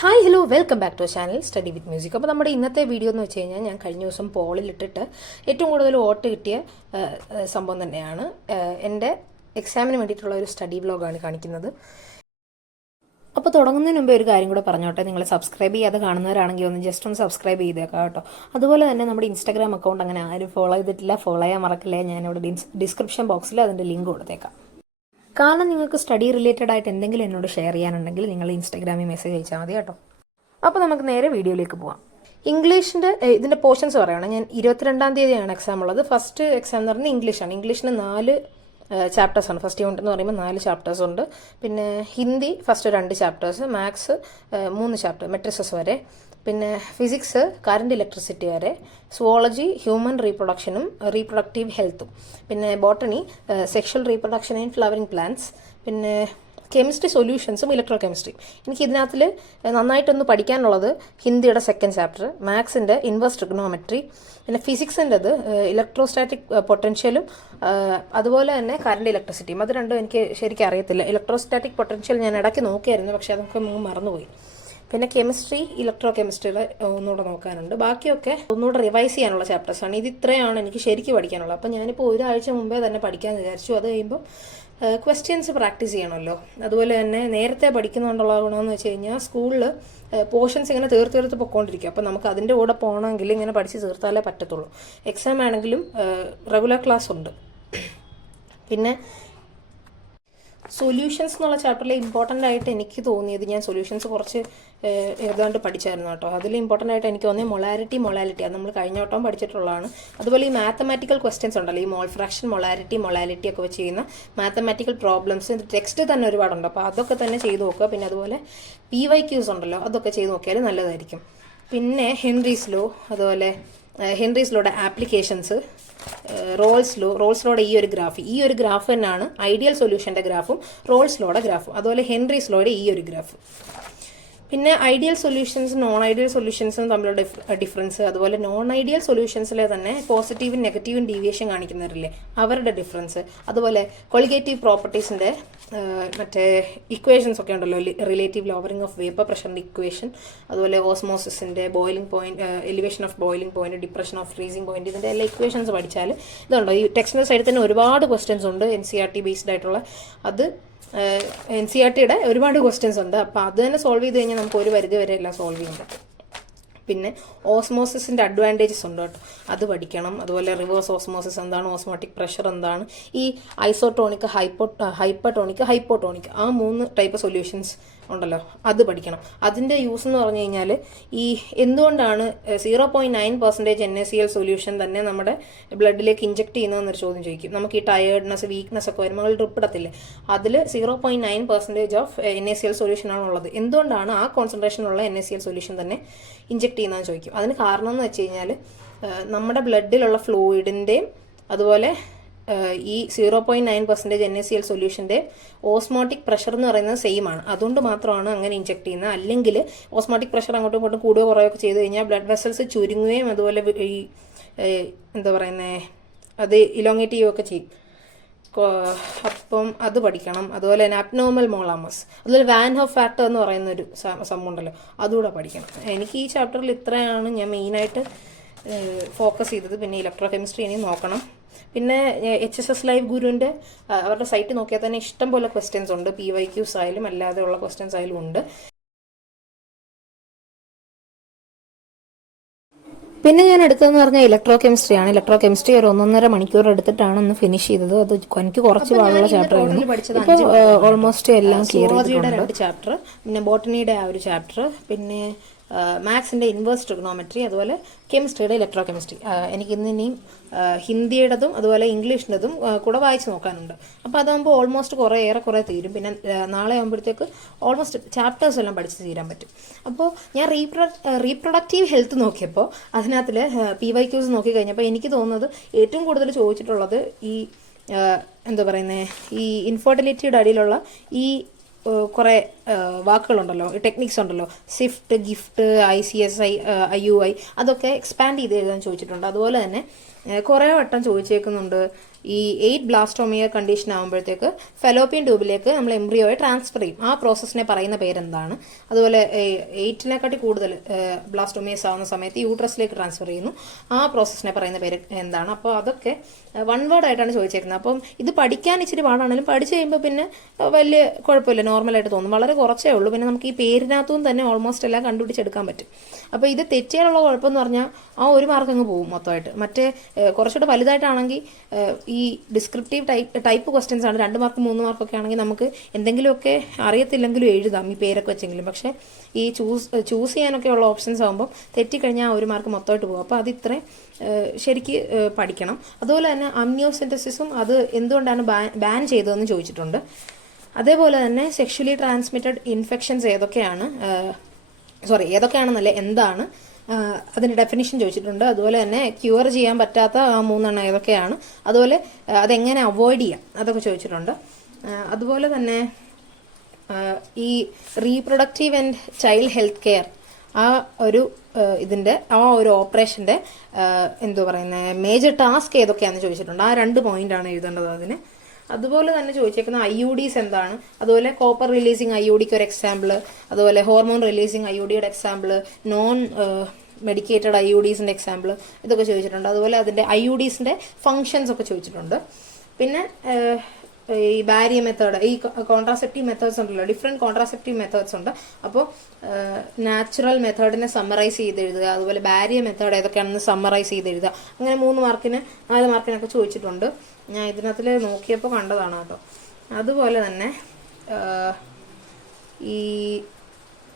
Hi hello welcome back to channel study with music. അപ്പോൾ നമ്മുടെ ഇന്നത്തെ വീഡിയോ എന്ന് വെച്ച് കഴിഞ്ഞാൽ ഞാൻ കഴിഞ്ഞ ദിവസം പോളിലിട്ടിട്ട് ഏറ്റവും കൂടുതൽ വോട്ട് കിട്ടിയ സംഭവം തന്നെയാണ്. എൻ്റെ എക്സാമിന് വേണ്ടിയിട്ടുള്ള ഒരു സ്റ്റഡി വ്ലോഗാണ് കാണിക്കുന്നത്. അപ്പോൾ തുടങ്ങുന്നതിന് മുമ്പേ ഒരു കാര്യം കൂടെ പറഞ്ഞോട്ടെ, നിങ്ങൾ സബ്സ്ക്രൈബ് ചെയ്യാതെ കാണുന്നവരാണെങ്കിൽ ഒന്ന് ജസ്റ്റ് ഒന്ന് സബ്സ്ക്രൈബ് ചെയ്തേക്കാം കേട്ടോ. അതുപോലെ തന്നെ നമ്മുടെ ഇൻസ്റ്റാഗ്രാം അക്കൗണ്ട് അങ്ങനെ ആരും ഫോളോ ചെയ്തിട്ടില്ല, ഫോളോ ചെയ്യാൻ മറക്കില്ലേ. ഞാനിവിടെ ഡിസ്ക്രിപ്ഷൻ ബോക്സിൽ അതിൻ്റെ ലിങ്ക് കൊടുത്തേക്കാം. കാരണം നിങ്ങൾക്ക് സ്റ്റഡി റിലേറ്റഡ് ആയിട്ട് എന്തെങ്കിലും എന്നോട് ഷെയർ ചെയ്യാനുണ്ടെങ്കിൽ നിങ്ങൾ ഇൻസ്റ്റാഗ്രാമിൽ മെസ്സേജ് അയച്ചാൽ മതി കേട്ടോ. അപ്പോൾ നമുക്ക് നേരെ വീഡിയോയിലേക്ക് പോവാം. ഇംഗ്ലീഷിൻ്റെ ഇതിൻ്റെ പോർഷൻസ് പറയുകയാണ്. ഞാൻ 22-ാം തീയതിയാണ് എക്സാം ഉള്ളത്. ഫസ്റ്റ് എക്സാം എന്ന് പറഞ്ഞാൽ ഇംഗ്ലീഷാണ്. ഇംഗ്ലീഷിന് 4 ചാപ്റ്റേഴ്സാണ്. ഫസ്റ്റ് യൂണിറ്റ് എന്ന് പറയുമ്പോൾ 4 ചാപ്റ്റേഴ്സ് ഉണ്ട്. പിന്നെ Hindi first 2 chapters, maths 3 chapter matrices വരെ, പിന്നെ ഫിസിക്സ് കറണ്ട് ഇലക്ട്രിസിറ്റി വരെ, സുവോളജി ഹ്യൂമൻ റീപ്രൊഡക്ഷനും റീപ്രൊഡക്റ്റീവ് ഹെൽത്തും, പിന്നെ botany sexual reproduction in flowering plants, പിന്നെ കെമിസ്ട്രി സൊല്യൂഷൻസും ഇലക്ട്രോ കെമിസ്ട്രിയും. എനിക്ക് ഇതിനകത്തിൽ നന്നായിട്ടൊന്ന് പഠിക്കാനുള്ളത് ഹിന്ദിയുടെ 2nd ചാപ്റ്റർ, മാത്സിൻ്റെ ഇൻവേഴ്സ് ട്രിഗ്നോമെട്രി, പിന്നെ ഫിസിക്സിൻ്റെത് ഇലക്ട്രോസ്റ്റാറ്റിക് പൊട്ടൻഷ്യലും അതുപോലെ തന്നെ കറണ്ട് ഇലക്ട്രിസിറ്റിയും. അത് രണ്ടും എനിക്ക് ശരിക്കും അറിയത്തില്ല. ഇലക്ട്രോസ്റ്റാറ്റിക് പൊട്ടൻഷ്യൽ ഞാൻ ഇടയ്ക്ക് നോക്കിയായിരുന്നു, പക്ഷേ അതൊക്കെ മറന്നുപോയി. പിന്നെ കെമിസ്ട്രി ഇലക്ട്രോ കെമിസ്ട്രിയുടെ ഒന്നുകൂടെ നോക്കാനുണ്ട്. ബാക്കിയൊക്കെ ഒന്നുകൂടെ റിവൈസ് ചെയ്യാനുള്ള ചാപ്റ്റേഴ്സാണ്. ഇത് ഇത്രയാണ് എനിക്ക് ശരിക്കും പഠിക്കാനുള്ളത്. അപ്പോൾ ഞാനിപ്പോൾ ഒരാഴ്ച മുമ്പേ തന്നെ പഠിക്കാമെന്ന് വിചാരിച്ചു. അത് കഴിയുമ്പോൾ ക്വസ്റ്റ്യൻസ് പ്രാക്ടീസ് ചെയ്യണമല്ലോ. അതുപോലെ തന്നെ നേരത്തെ പഠിക്കുന്നതുകൊണ്ടുള്ള ഗുണമെന്ന് വെച്ച് കഴിഞ്ഞാൽ സ്കൂളിൽ പോർഷൻസ് ഇങ്ങനെ തീർത്ത് പൊയ്ക്കൊണ്ടിരിക്കും. അപ്പോൾ നമുക്ക് അതിൻ്റെ കൂടെ പോകണമെങ്കിൽ ഇങ്ങനെ പഠിച്ച് തീർത്താലേ പറ്റത്തുള്ളൂ. എക്സാം ആണെങ്കിലും റെഗുലർ ക്ലാസ് ഉണ്ട്. പിന്നെ സൊല്യൂഷൻസ് എന്നുള്ള ചാപ്റ്ററിൽ ഇമ്പോർട്ടൻ്റ് ആയിട്ട് എനിക്ക് തോന്നിയത്, ഞാൻ സൊല്യൂഷൻസ് കുറച്ച് എഴുതാണ്ട് പഠിച്ചായിരുന്നു കേട്ടോ. അതിൽ ഇമ്പോർട്ടൻ്റ് ആയിട്ട് എനിക്ക് തോന്നിയത് മൊളാലിറ്റി അത് നമ്മൾ കഴിഞ്ഞ വട്ടം പഠിച്ചിട്ടുള്ളതാണ്. അതുപോലെ ഈ മാത്തമാറ്റിക്കൽ ക്വസ്റ്റ്യൻസ് ഉണ്ടല്ലോ, ഈ മോൾ ഫ്രാക്ഷൻ മൊളാലിറ്റി ഒക്കെ വെച്ച് ചെയ്യുന്ന മാത്തമാറ്റിക്കൽ പ്രോബ്ലംസ് ടെക്സ്റ്റ് തന്നെ ഒരുപാടുണ്ട്. അപ്പോൾ അതൊക്കെ തന്നെ ചെയ്ത് നോക്കുക. പിന്നെ അതുപോലെ PYQs ഉണ്ടല്ലോ, അതൊക്കെ ചെയ്ത് നോക്കിയാൽ നല്ലതായിരിക്കും. പിന്നെ ഹെൻറീസ് ലോ, അതുപോലെ ഹെൻറീസ് ലോയുടെ ആപ്ലിക്കേഷൻസ്, റോൾസ് ലോയുടെ ഈ ഒരു ഗ്രാഫ് തന്നെയാണ് ഐഡിയൽ സൊല്യൂഷൻ്റെ ഗ്രാഫും റോൾസ് ലോയുടെ ഗ്രാഫും. അതുപോലെ ഹെൻറീസ് ലോയുടെ ഈ ഒരു ഗ്രാഫ്. പിന്നെ ഐഡിയൽ സൊല്യൂഷൻസും നോൺ ഐഡിയൽ സൊല്യൂഷൻസും തമ്മിലുള്ള ഡിഫറൻസ്, അതുപോലെ നോൺ ഐഡിയൽ സൊല്യൂഷൻസിലെ തന്നെ പോസിറ്റീവും നെഗറ്റീവും ഡീവിയേഷൻ കാണിക്കുന്നവരില്ലേ, അവരുടെ ഡിഫറൻസ്, അതുപോലെ കൊളിഗേറ്റീവ് പ്രോപ്പർട്ടീസിൻ്റെ മറ്റേ ഇക്വേഷൻസ് ഒക്കെ ഉണ്ടല്ലോ, റിലേറ്റീവ് ലോവറിംഗ് ഓഫ് വേപ്പർ പ്രഷറിൻ്റെ ഇക്വേഷൻ, അതുപോലെ ഓസ്മോസിസിൻ്റെ boiling point, elevation of boiling point, depression of freezing point, ഇതിൻ്റെ എല്ലാ ഇക്വേഷൻസ് പഠിച്ചാൽ ഇതുണ്ടോ. ഈ ടെക്സ്റ്റിൻ്റെ സൈഡിൽ തന്നെ ഒരുപാട് ക്വസ്റ്റ്യൻസ് ഉണ്ട്, NCERT ബേസ്ഡ് ആയിട്ടുള്ള. അത് NCERTയുടെ ഒരുപാട് ക്വസ്റ്റ്യൻസ് ഉണ്ട്. അപ്പോൾ അത് തന്നെ സോൾവ് ചെയ്ത് കഴിഞ്ഞാൽ നമുക്ക് ഒരു പരിധി വരെ എല്ലാം സോൾവ് ചെയ്യാൻ പറ്റും. പിന്നെ ഓസ്മോസിസിൻ്റെ അഡ്വാൻറ്റേജസ് ഉണ്ട് കേട്ടോ, അത് പഠിക്കണം. അതുപോലെ റിവേഴ്സ് ഓസ്മോസിസ് എന്താണ്, ഓസ്മോട്ടിക് പ്രഷർ എന്താണ്, ഈ ഐസോട്ടോണിക്, ഹൈപ്പർട്ടോണിക്, ഹൈപ്പോട്ടോണിക്, ആ 3 ടൈപ്പ് സൊല്യൂഷൻസ് ഉണ്ടല്ലോ, അത് പഠിക്കണം. അതിൻ്റെ യൂസ് എന്ന് പറഞ്ഞു കഴിഞ്ഞാൽ ഈ എന്തുകൊണ്ടാണ് 0.9% NaCl സൊല്യൂഷൻ തന്നെ നമ്മുടെ ബ്ലഡിലേക്ക് ഇഞ്ചെക്ട് ചെയ്യുന്നതെന്നൊരു ചോദ്യം ചോദിക്കും. നമുക്ക് ഈ ടയേർഡ്നെസ്, വീക്ക്നെസ് ഒക്കെ വരുമ്പോൾ ഡ്രിപ്പ് ഇടത്തില്ലേ, അതിൽ 0.9% ഓഫ് NaCl സൊല്യൂഷൻ ആണുള്ളത്. എന്തുകൊണ്ടാണ് ആ കോൺസെൻട്രേഷനുള്ള NaCl സൊല്യൂഷൻ തന്നെ ഇഞ്ചെക്ട് ചെയ്യുന്നതെന്ന് ചോദിക്കും. അതിന് കാരണം എന്ന് വെച്ച് കഴിഞ്ഞാൽ നമ്മുടെ ബ്ലഡിലുള്ള ഫ്ലൂയിഡിൻ്റെയും അതുപോലെ ഈ 0.9% NaCl സൊല്യൂഷൻ്റെ ഓസ്മോട്ടിക് പ്രഷർ എന്ന് പറയുന്നത് സെയിം ആണ്. അതുകൊണ്ട് മാത്രമാണ് അങ്ങനെ ഇഞ്ചെക്ട് ചെയ്യുന്നത്. അല്ലെങ്കിൽ ഓസ്മോട്ടിക് പ്രഷർ അങ്ങോട്ടും ഇങ്ങോട്ടും കൂടുകയോ കുറയുകയൊക്കെ ചെയ്ത് കഴിഞ്ഞാൽ ബ്ലഡ് വെസൽസ് ചുരുങ്ങുകയും അതുപോലെ ഈ എന്താ പറയുന്നത്, അത് ഇലോങ്ങേറ്റ് ചെയ്യുകയൊക്കെ ചെയ്യും. അപ്പം അത് പഠിക്കണം. അതുപോലെ തന്നെ അബ്നോർമൽ മോളാമസ്, അതുപോലെ വാൻ ഹോഫ് ഫാക്ടർ എന്ന് പറയുന്ന ഒരു സംഭവം ഉണ്ടല്ലോ, അതുകൂടെ പഠിക്കണം. എനിക്ക് ഈ ചാപ്റ്ററിൽ ഇത്രയാണ് ഞാൻ മെയിനായിട്ട് ഫോക്കസ് ചെയ്തത്. പിന്നെ ഇലക്ട്രോ കെമിസ്ട്രി ഇനി നോക്കണം. പിന്നെ HSS ലൈവ് ഗുരുവിൻ്റെ അവരുടെ സൈറ്റ് നോക്കിയാൽ തന്നെ ഇഷ്ടം പോലെ ക്വസ്റ്റ്യൻസ് ഉണ്ട്. PYQs ആയാലും അല്ലാതെ ഉള്ള ക്വസ്റ്റ്യൻസ് ആയാലും ഉണ്ട്. പിന്നെ ഞാൻ എടുത്തതെന്ന് പറഞ്ഞാൽ ഇലക്ട്രോ കെമിസ്ട്രിയാണ്. ഇലക്ട്രോ കെമിസ്ട്രി ഒരു 1.5 മണിക്കൂർ എടുത്തിട്ടാണ് ഒന്ന് ഫിനിഷ് ചെയ്തത്. അത് എനിക്ക് കുറച്ച് ഭാഗമുള്ള ചാപ്റ്റർ ആയിരുന്നു. ഇപ്പോൾ ഓൾമോസ്റ്റ് എല്ലാം ക്ലിയർ ചെയ്തിട്ടുണ്ട്. 2 ചാപ്റ്റർ, പിന്നെ ബോട്ടണിയുടെ ആ ഒരു ചാപ്റ്റർ, പിന്നെ മാത്സിൻ്റെ ഇൻവേഴ്സ് ട്രിഗ്നോമെട്രി, അതുപോലെ കെമിസ്ട്രിയുടെ ഇലക്ട്രോ കെമിസ്ട്രി. എനിക്ക് ഇനിയും ഹിന്ദിയുടേതും അതുപോലെ ഇംഗ്ലീഷിൻ്റെതും കൂടെ വായിച്ച് നോക്കാനുണ്ട്. അപ്പോൾ അതാകുമ്പോൾ ഓൾമോസ്റ്റ് ഏറെ തീരും. പിന്നെ നാളെ ആകുമ്പോഴത്തേക്ക് ഓൾമോസ്റ്റ് ചാപ്റ്റേഴ്സ് എല്ലാം പഠിച്ച് തീരാൻ പറ്റും. അപ്പോൾ ഞാൻ റീപ്രൊഡക്റ്റീവ് ഹെൽത്ത് നോക്കിയപ്പോൾ അതിനകത്തിൽ PYQs നോക്കി കഴിഞ്ഞപ്പോൾ എനിക്ക് തോന്നുന്നത് ഏറ്റവും കൂടുതൽ ചോദിച്ചിട്ടുള്ളത് ഈ എന്താ പറയുന്നത്, ഈ ഇൻഫെർട്ടിലിറ്റിയുടെ അടിയിലുള്ള ഈ കുറേ വാക്കുകളുണ്ടല്ലോ, ടെക്നിക്സ് ഉണ്ടല്ലോ, സിഫ്റ്റ്, ഗിഫ്റ്റ്, ICSI, IUI, അതൊക്കെ എക്സ്പാൻഡ് ചെയ്ത് എഴുതാൻ ചോദിച്ചിട്ടുണ്ട്. അതുപോലെ തന്നെ കുറേ വട്ടം ചോദിച്ചേക്കുന്നുണ്ട് ഈ 8 ബ്ലാസ്റ്റോമിയ കണ്ടീഷൻ ആകുമ്പോഴത്തേക്ക് ഫെലോപ്പിയൻ ട്യൂബിലേക്ക് നമ്മൾ എംബ്രിയോയെ ട്രാൻസ്ഫർ ചെയ്യും. ആ പ്രോസസ്സിനെ പറയുന്ന പേരെന്താണ്? അതുപോലെ 8നെക്കാട്ടി കൂടുതൽ ബ്ലാസ്റ്റോമിയസ് ആവുന്ന സമയത്ത് യൂട്രസിലേക്ക് ട്രാൻസ്ഫർ ചെയ്യുന്നു. ആ പ്രോസസ്സിനെ പറയുന്ന പേര് എന്താണ്? അപ്പോൾ അതൊക്കെ വൺ വേർഡ് ആയിട്ടാണ് ചോദിച്ചേക്കുന്നത്. അപ്പം ഇത് പഠിക്കാൻ ഇച്ചിരി പാടാണെങ്കിലും പഠിച്ചു കഴിയുമ്പോൾ പിന്നെ വലിയ കുഴപ്പമില്ല, നോർമലായിട്ട് തോന്നും. വളരെ കുറച്ചേ ഉള്ളൂ. പിന്നെ നമുക്ക് ഈ പേരിനകത്തും തന്നെ ഓൾമോസ്റ്റ് എല്ലാം കണ്ടുപിടിച്ചെടുക്കാൻ പറ്റും. അപ്പോൾ ഇത് തെറ്റിയാലുള്ള കുഴപ്പമെന്ന് പറഞ്ഞാൽ ആ ഒരു മാർക്ക് അങ്ങ് പോകും മൊത്തമായിട്ട്. മറ്റേ കുറച്ചുകൂടെ വലുതായിട്ടാണെങ്കിൽ ഈ ഡിസ്ക്രിപ്റ്റീവ് ടൈപ്പ് ക്വസ്റ്റ്യൻസ് ആണ്, 2 മാർക്ക് 3 മാർക്കൊക്കെ ആണെങ്കിൽ നമുക്ക് എന്തെങ്കിലുമൊക്കെ അറിയത്തില്ലെങ്കിലും എഴുതാം ഈ പേരൊക്കെ വെച്ചെങ്കിലും. പക്ഷേ ഈ ചൂസ് ചെയ്യാനൊക്കെ ഉള്ള ഓപ്ഷൻസ് ആകുമ്പോൾ തെറ്റിക്കഴിഞ്ഞാൽ 1 മാർക്ക് മൊത്തമായിട്ട് പോകും. അപ്പോൾ അത് ഇത്രയും ശരിക്ക് പഠിക്കണം. അതുപോലെ തന്നെ അമ്നിയോസെൻറ്റസിസും അത് എന്തുകൊണ്ടാണ് ബാൻ ചെയ്തതെന്ന് ചോദിച്ചിട്ടുണ്ട്. അതേപോലെ തന്നെ സെക്ഷുവലി ട്രാൻസ്മിറ്റഡ് ഇൻഫെക്ഷൻസ് ഏതൊക്കെയാണെന്നല്ലേ, എന്താണ് അതിൻ്റെ ഡെഫിനിഷൻ ചോദിച്ചിട്ടുണ്ട്. അതുപോലെ തന്നെ ക്യൂർ ചെയ്യാൻ പറ്റാത്ത 3 ഏതൊക്കെയാണ്, അതുപോലെ അതെങ്ങനെ അവോയ്ഡ് ചെയ്യാം അതൊക്കെ ചോദിച്ചിട്ടുണ്ട്. അതുപോലെ തന്നെ ഈ reproductive and child health care ആ ഒരു ഓപ്പറേഷൻ്റെ മേജർ ടാസ്ക് ഏതൊക്കെയാണെന്ന് ചോദിച്ചിട്ടുണ്ട്. ആ 2 പോയിന്റാണ് എഴുതേണ്ടത് അതിന്. അതുപോലെ തന്നെ ചോദിച്ചേക്കുന്ന IUDs എന്താണ്, അതുപോലെ കോപ്പർ റിലീസിങ് IUDക്ക് ഒരു എക്സാമ്പിൾ, അതുപോലെ ഹോർമോൺ റിലീസിങ് IUDയുടെ എക്സാമ്പിൾ, നോൺ മെഡിക്കേറ്റഡ് IUDസിൻ്റെ എക്സാമ്പിൾ, ഇതൊക്കെ ചോദിച്ചിട്ടുണ്ട്. അതുപോലെ അതിൻ്റെ IUDസിൻ്റെ ഫങ്ഷൻസ് ഒക്കെ ചോദിച്ചിട്ടുണ്ട്. പിന്നെ ഈ ബാരിയർ മെത്തേഡ്, ഈ കോൺട്രാസെപ്റ്റീവ് മെത്തേഡ്സ് ഉണ്ടല്ലോ, ഡിഫറെൻറ്റ് കോൺട്രാസെപ്റ്റീവ് മെത്തേഡ്സ് ഉണ്ട്. അപ്പോൾ നാച്ചുറൽ മെത്തേഡിനെ സമ്മറൈസ് ചെയ്ത് എഴുതുക, അതുപോലെ ബാരിയർ മെത്തേഡ് ഏതൊക്കെയാണെന്ന് സമ്മറൈസ് ചെയ്ത് എഴുതുക. അങ്ങനെ 3 മാർക്കിന് 4 മാർക്കിനൊക്കെ ചോദിച്ചിട്ടുണ്ട്. ഞാൻ ഇതിനകത്തിൽ നോക്കിയപ്പോൾ കണ്ടതാണ് കേട്ടോ. അതുപോലെ തന്നെ ഈ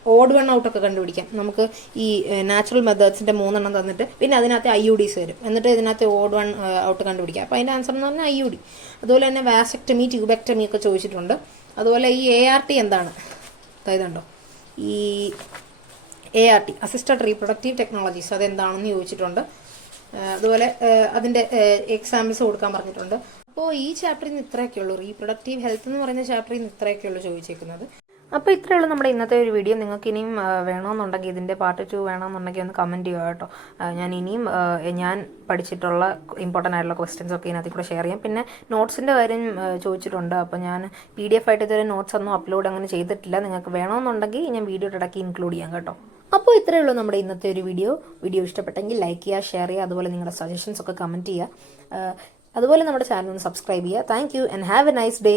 ഓഡ് വൺ ഔട്ടൊക്കെ കണ്ടുപിടിക്കാം. നമുക്ക് ഈ നാച്ചുറൽ മെത്തേഡ്സിൻ്റെ 3 തന്നിട്ട് പിന്നെ അതിനകത്ത് IUDs വരും, എന്നിട്ട് ഇതിനകത്ത് ഓഡ് വൺ ഔട്ട് കണ്ടുപിടിക്കാം. അപ്പോൾ അതിൻ്റെ ആൻസർ എന്ന് പറഞ്ഞാൽ IUD. അതുപോലെ തന്നെ വാസക്ടമി, ട്യൂബെക്ടമി ഒക്കെ ചോദിച്ചിട്ടുണ്ട്. അതുപോലെ ഈ ART എന്താണ്, അതായതുണ്ടോ ഈ ART അസിസ്റ്റഡ് റീപ്രൊഡക്റ്റീവ് ടെക്നോളജീസ്, അതെന്താണെന്ന് ചോദിച്ചിട്ടുണ്ട്. അതുപോലെ അതിൻ്റെ എക്സാമ്പിൾസ് കൊടുക്കാൻ പറഞ്ഞിട്ടുണ്ട്. അപ്പോൾ ഈ ചാപ്റ്ററിൽ നിന്ന് ഇത്രയൊക്കെ ഉള്ളൂ. റീപ്രൊഡക്റ്റീവ് ഹെൽത്ത് എന്ന് പറയുന്ന ചാപ്റ്ററിൽ നിന്ന് ഇത്രയൊക്കെ ഉള്ളൂ ചോദിച്ചേക്കുന്നത്. അപ്പോൾ ഇത്രയേ ഉള്ളൂ നമ്മുടെ ഇന്നത്തെ ഒരു വീഡിയോ. നിങ്ങൾക്ക് ഇനിയും വേണമെന്നുണ്ടെങ്കിൽ ഇതിൻ്റെ പാർട്ട് 2 വേണമെന്നുണ്ടെങ്കിൽ ഒന്ന് കമൻറ്റ് ചെയ്യുക കേട്ടോ. ഞാൻ പഠിച്ചിട്ടുള്ള ഇമ്പോർട്ടൻ്റ് ആയിട്ടുള്ള ക്വസ്റ്റ്യൻസ് ഒക്കെ ഇതിനകത്ത് കൂടെ ഷെയർ ചെയ്യാം. പിന്നെ നോട്ട്സിൻ്റെ കാര്യം ചോദിച്ചിട്ടുണ്ട്. അപ്പോൾ ഞാൻ PDF ആയിട്ട് ഇതുവരെ നോട്ട്സ് ഒന്നും അപ്ലോഡ് അങ്ങനെ ചെയ്തിട്ടില്ല. നിങ്ങൾക്ക് വേണമെന്നുണ്ടെങ്കിൽ ഞാൻ വീഡിയോയുടെ ഇടയ്ക്ക് ഇൻക്ലൂഡ് ചെയ്യാം കേട്ടോ. അപ്പോൾ ഇത്രയേ ഉള്ളൂ നമ്മുടെ ഇന്നത്തെ ഒരു വീഡിയോ ഇഷ്ടപ്പെട്ടെങ്കിൽ ലൈക്ക് ചെയ്യുക, ഷെയർ ചെയ്യുക, അതുപോലെ നിങ്ങളുടെ സജഷൻസ് ഒക്കെ കമൻറ്റ് ചെയ്യുക. അതുപോലെ നമ്മുടെ ചാനൽ ഒന്ന് സബ്സ്ക്രൈബ് ചെയ്യുക. Thank you and have A nice day.